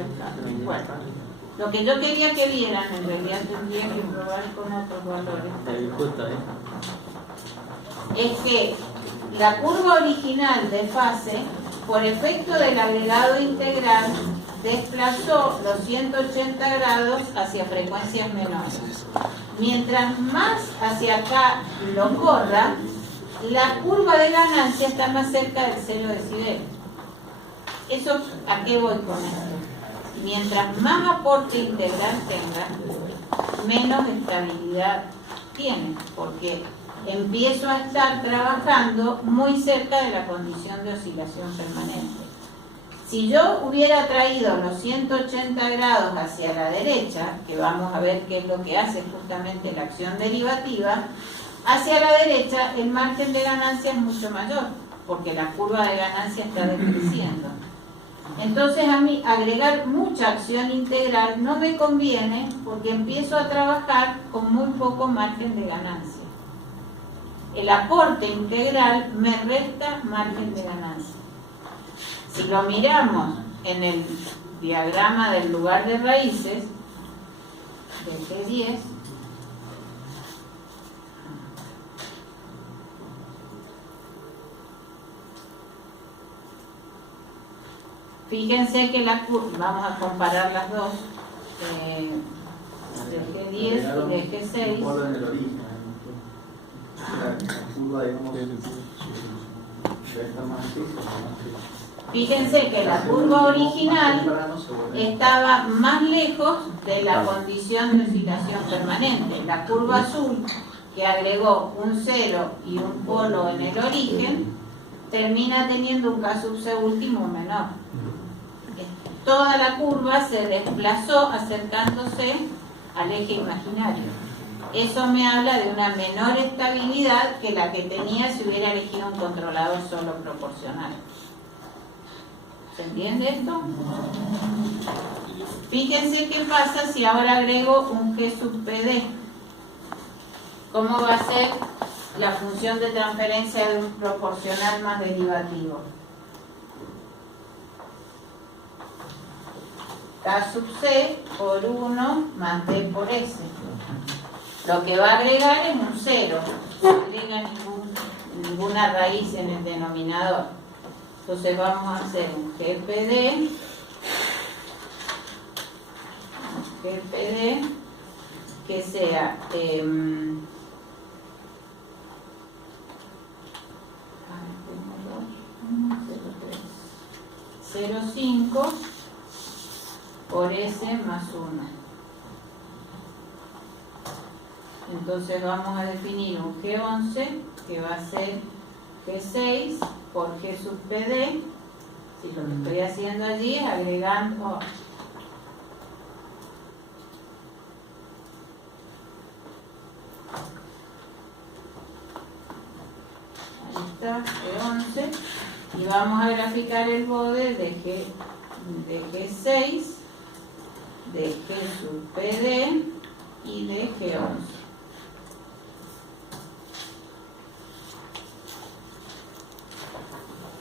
¿dónde está? Bueno, lo que yo quería que vieran, en realidad tendría que probar con otros valores, es que la curva original de fase, por efecto del agregado integral, desplazó los 180 grados hacia frecuencias menores. Mientras más hacia acá lo corra, la curva de ganancia está más cerca del 0 decibel. ¿Eso a qué voy con esto? Mientras más aporte integral tenga, menos estabilidad tiene, porque empiezo a estar trabajando muy cerca de la condición de oscilación permanente. Si yo hubiera traído los 180 grados hacia la derecha, que vamos a ver qué es lo que hace justamente la acción derivativa, hacia la derecha el margen de ganancia es mucho mayor, porque la curva de ganancia está decreciendo. Entonces a mí agregar mucha acción integral no me conviene, porque empiezo a trabajar con muy poco margen de ganancia. El aporte integral me resta margen de ganancia. Si lo miramos en el diagrama del lugar de raíces de G10, fíjense que la curva, vamos a comparar las dos, de G10 y de G6. Fíjense que la curva original estaba más lejos de la condición de oscilación permanente. La curva azul, que agregó un 0 y un polo en el origen, termina teniendo un K sub C último menor. Toda la curva se desplazó acercándose al eje imaginario. Eso me habla de una menor estabilidad que la que tenía si hubiera elegido un controlador solo proporcional. ¿Se entiende esto? Fíjense qué pasa si ahora agrego un G sub PD. ¿Cómo va a ser la función de transferencia de un proporcional más derivativo? K sub C por 1 más D por S. Lo que va a agregar es un 0, no agrega ninguna raíz en el denominador. Entonces vamos a hacer un GPD que sea 0,5 por S más 1. Entonces vamos a definir un G11 que va a ser G6 por G sub PD. Si lo que estoy haciendo allí es agregando ahí está, G11, y vamos a graficar el bode de G6, de G sub PD y de G11.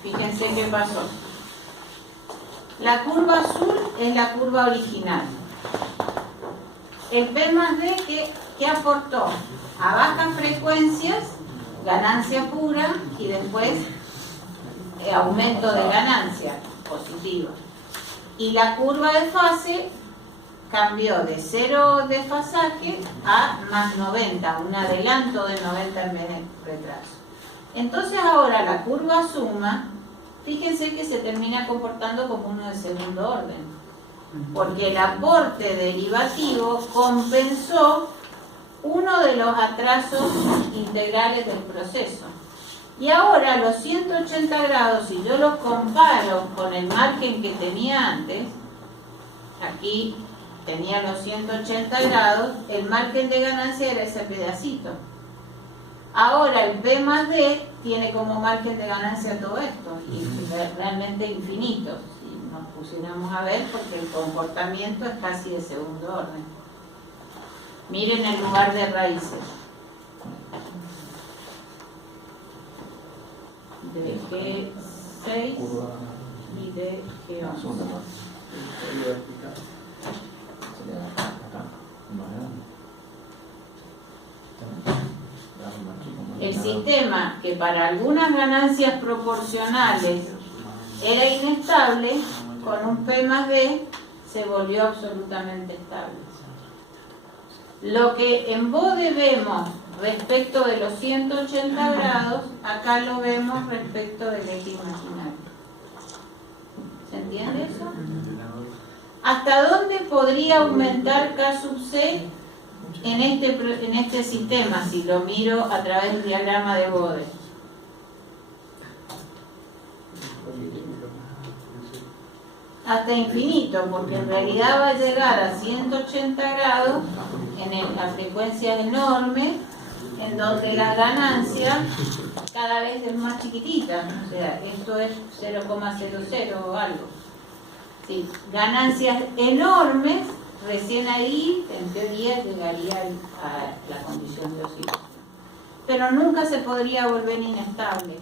Fíjense qué pasó. La curva azul es la curva original. El P más D, ¿qué aportó? A bajas frecuencias, ganancia pura y después aumento de ganancia positiva. Y la curva de fase cambió de 0 desfasaje a más 90, un adelanto de 90 en vez de retraso. Entonces ahora la curva suma, fíjense que se termina comportando como uno de segundo orden, porque el aporte derivativo compensó uno de los atrasos integrales del proceso. Y ahora los 180 grados, si yo los comparo con el margen que tenía antes, aquí tenía los 180 grados, el margen de ganancia era ese pedacito. Ahora el P más D tiene como margen de ganancia todo esto, y realmente infinito, si nos pusiéramos a ver, porque el comportamiento es casi de segundo orden. Miren el lugar de raíces. De G6 y de G11. el sistema que para algunas ganancias proporcionales era inestable, con un P más D se volvió absolutamente estable. Lo que en BODE vemos respecto de los 180 grados, acá lo vemos respecto del eje imaginario. ¿Se entiende eso? ¿Hasta dónde podría aumentar K sub C en este sistema, si lo miro a través del diagrama de Bode? Hasta infinito, porque en realidad va a llegar a 180 grados a frecuencias enormes, en donde la ganancia cada vez es más chiquitita, o sea, esto es 0,00 o algo. Sí, ganancias enormes, recién ahí, en teoría, llegaría a la condición de oscilación. Pero nunca se podría volver inestable,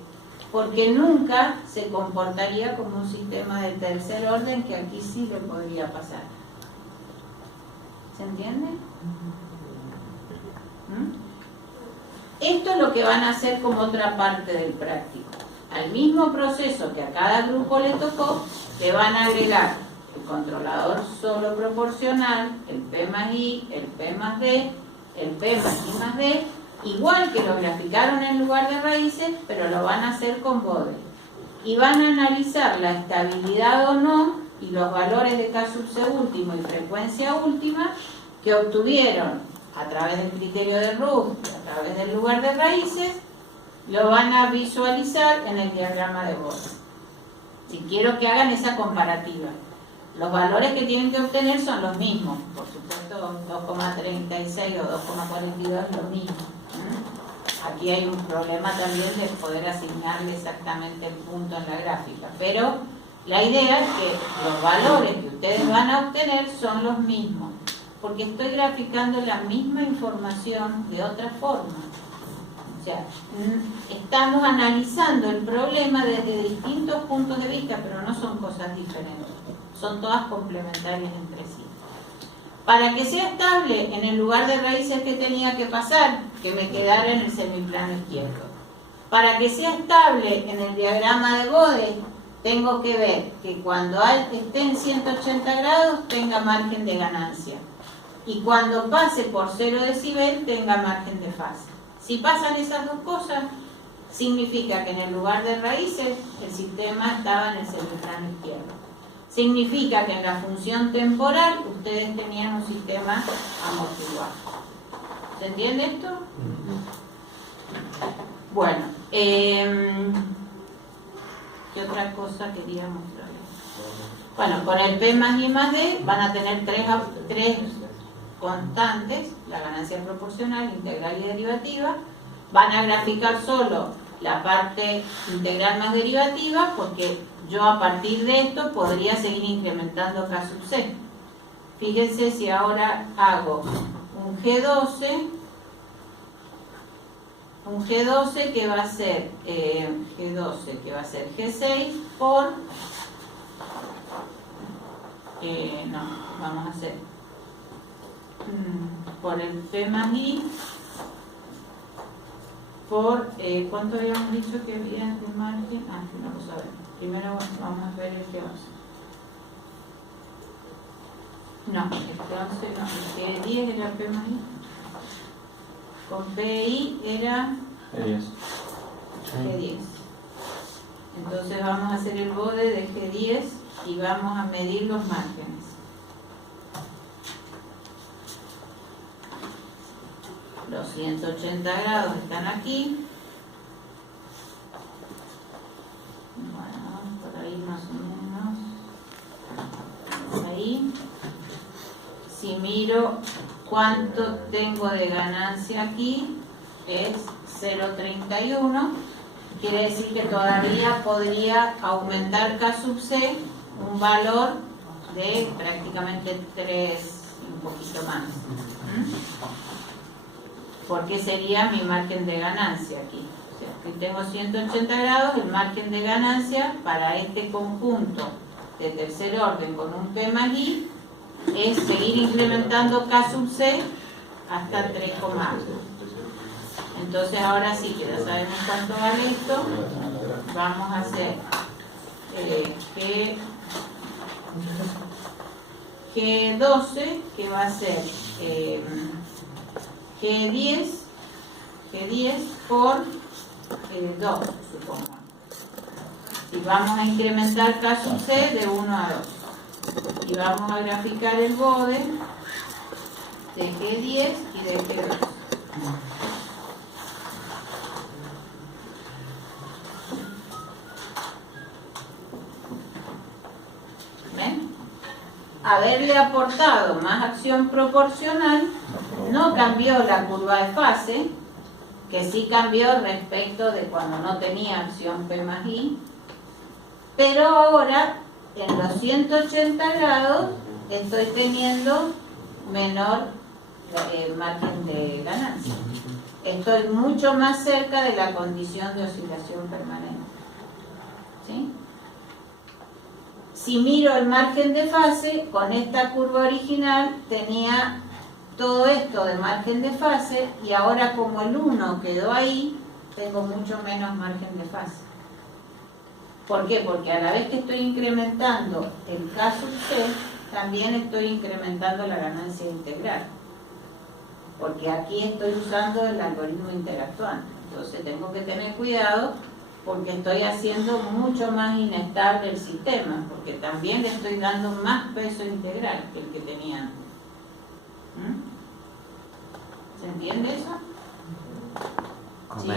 porque nunca se comportaría como un sistema de tercer orden, que aquí sí le podría pasar. ¿Se entiende? Esto es lo que van a hacer como otra parte del práctico. Al mismo proceso que a cada grupo le tocó, le van a agregar el controlador solo proporcional, el P más I, el P más D, el P más I más D, igual que lo graficaron en lugar de raíces, pero lo van a hacer con Bode. Y van a analizar la estabilidad o no y los valores de K sub C último y frecuencia última que obtuvieron a través del criterio de Routh y a través del lugar de raíces, lo van a visualizar en el diagrama de Bode. Si quiero que hagan esa comparativa, los valores que tienen que obtener son los mismos, por supuesto 2,36 o 2,42 es lo mismo. Aquí hay un problema también de poder asignarle exactamente el punto en la gráfica, pero la idea es que los valores que ustedes van a obtener son los mismos, porque estoy graficando la misma información de otra forma. O sea, estamos analizando el problema desde distintos puntos de vista, pero no son cosas diferentes, son todas complementarias entre sí. Para que sea estable, en el lugar de raíces que tenía que pasar, que me quedara en el semiplano izquierdo. Para que sea estable en el diagrama de Bode, tengo que ver que cuando esté en 180 grados tenga margen de ganancia. Y cuando pase por 0 decibel tenga margen de fase. Si pasan esas dos cosas, significa que en el lugar de raíces el sistema estaba en el semiplano izquierdo. Significa que en la función temporal ustedes tenían un sistema amortiguado. ¿Se entiende esto? Bueno, ¿qué otra cosa quería mostrarles? Bueno, con el P más I más D van a tener tres constantes, la ganancia proporcional, integral y derivativa. Van a graficar solo la parte integral más derivativa, porque yo a partir de esto podría seguir incrementando K sub C. Fíjense si ahora hago un G12 que va a ser G6 por vamos a hacer por el P más I por ¿cuánto habíamos dicho que había de margen? Que no lo sabemos. Primero vamos a ver el G11. No, el G11 no, el G10 era P más I. Con PI era G10. Entonces vamos a hacer el Bode de G10 y vamos a medir los márgenes. Los 180 grados están aquí. Bueno, por ahí más o menos. Ahí. Si miro cuánto tengo de ganancia aquí, es 0,31. Quiere decir que todavía podría aumentar K sub C un valor de prácticamente 3, un poquito más. Porque sería mi margen de ganancia aquí. O sea, que tengo 180 grados, el margen de ganancia para este conjunto de tercer orden con un P más I es seguir incrementando K sub C hasta 3,1. Entonces ahora sí que ya sabemos cuánto vale esto, vamos a hacer G12, que va a ser G10 por 2, supongo. Y vamos a incrementar caso C de 1 a 2. Y vamos a graficar el bode de G10 y de G2. ¿Ven? Haberle aportado más acción proporcional no cambió la curva de fase, que sí cambió respecto de cuando no tenía acción P más I, pero ahora en los 180 grados estoy teniendo menor margen de ganancia. Estoy mucho más cerca de la condición de oscilación permanente. ¿Sí? Si miro el margen de fase, con esta curva original tenía todo esto de margen de fase y ahora como el 1 quedó ahí, tengo mucho menos margen de fase. ¿Por qué? Porque a la vez que estoy incrementando el caso C, también estoy incrementando la ganancia integral. Porque aquí estoy usando el algoritmo interactuante. Entonces tengo que tener cuidado porque estoy haciendo mucho más inestable el sistema, porque también le estoy dando más peso integral que el que tenía antes. ¿Se entiende eso? Sí,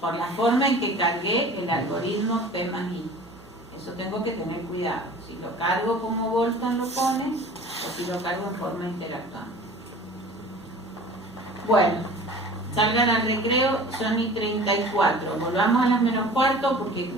por la forma en que cargué el algoritmo P más I. Eso tengo que tener cuidado. Si lo cargo como Bolton lo pone, o si lo cargo en forma interactuante. Bueno, salgan al recreo, son y 34. Volvamos a las menos cuarto porque